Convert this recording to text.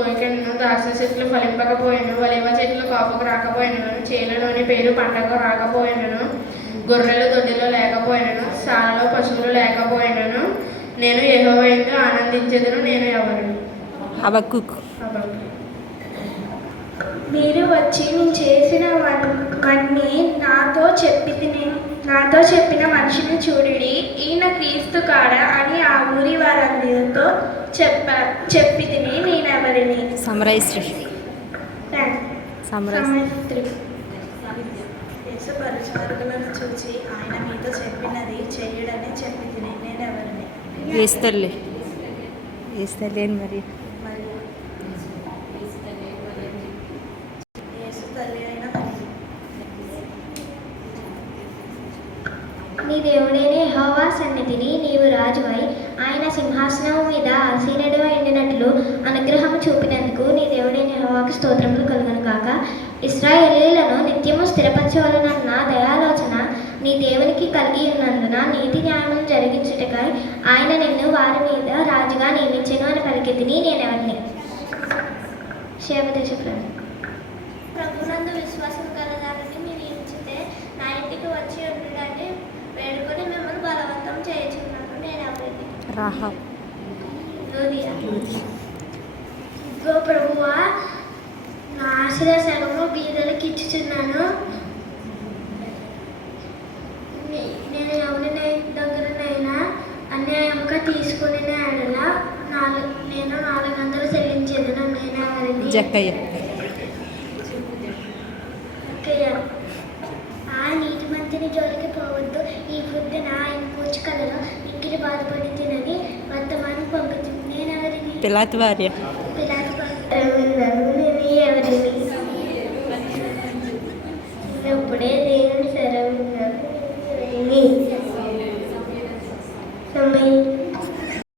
కోయికెను, ద్రాక్ష చెట్లు ఫలింపకపోయినను, ఒలీవ చెట్లు కాపుకు రాకపోయినను, చేనులోని పేరు పంటకు రాకపోయినను, గొర్రెలు దొడ్డిలో లేకపోయినను, శాలలో పశువులు లేకపోయినను, నేను యెహోవా యందు ఆనందించెదను. నేను ఎవరిని? హబక్కూకు. మీరు వచ్చి నేను చేసినవన్నీ నాతో చెప్పిన మనిషిని చూడుడి, ఈయన క్రీస్తు కాడ అని ఆ ఊరి వారందరితో చెప్పితిని. నేనెవరిని? యేసు పరిచారకులను చూచి ఆయన మీతో చెప్పినది చెయ్యడని చెప్పితిని. నేనెవరిని? వేస్తలే మరి యేసు తల్లి అయిన మరి. నీ దేవుడైన యెహోవా సన్నిధిని నీవు రాజువై ఆయన సింహాసనం మీద ఆసీనుడు అయినట్లు అనుగ్రహము చూపినందుకు నీ దేవుడైన యెహోవాకు స్తోత్రములు కలుగును గాక. ఇశ్రాయేలీయులను నిత్యము స్థిరపరచవలనన్న దయాలోచన నీ దేవునికి కలిగి ఉన్నందున నీతి న్యాయములు జరిగించుటకై ఆయన నిన్ను వారి మీద రాజుగా నియమించెను అని పలికితిని. నేనెవరిని? శివదేశప్రభు. ప్రభునందు విశ్వాసం కలదాన్ని మీరు ఎంచితే నా ఇంటికి వచ్చి ఉండడానికి వేడుకొని మిమ్మల్ని బలవంతం చేయించున్నాను. నేను ఎవరిని? రాహాబ్. ఇదిగో ప్రభువా, నా ఆశల సగము బీదలకు ఇచ్చుచున్నాను. నేను ఎవరి దగ్గరనైనా అన్యాయంగా తీసుకుని ఎడల నేను 400 చెల్లించేదను. నేను ఎవరిని? జక్కయ్య. ఆ నీతిమంతుని జోలికి పోవద్దు, ఈ వృద్ధన ఆయన పూచికలలో ఇంకిని బాధపడి తినని వర్తమానం పంపుతుంది. నేను ఎవరిని? పిలాతు భార్య. ఎవరిని? ఇప్పుడే దేవుని సెలవు.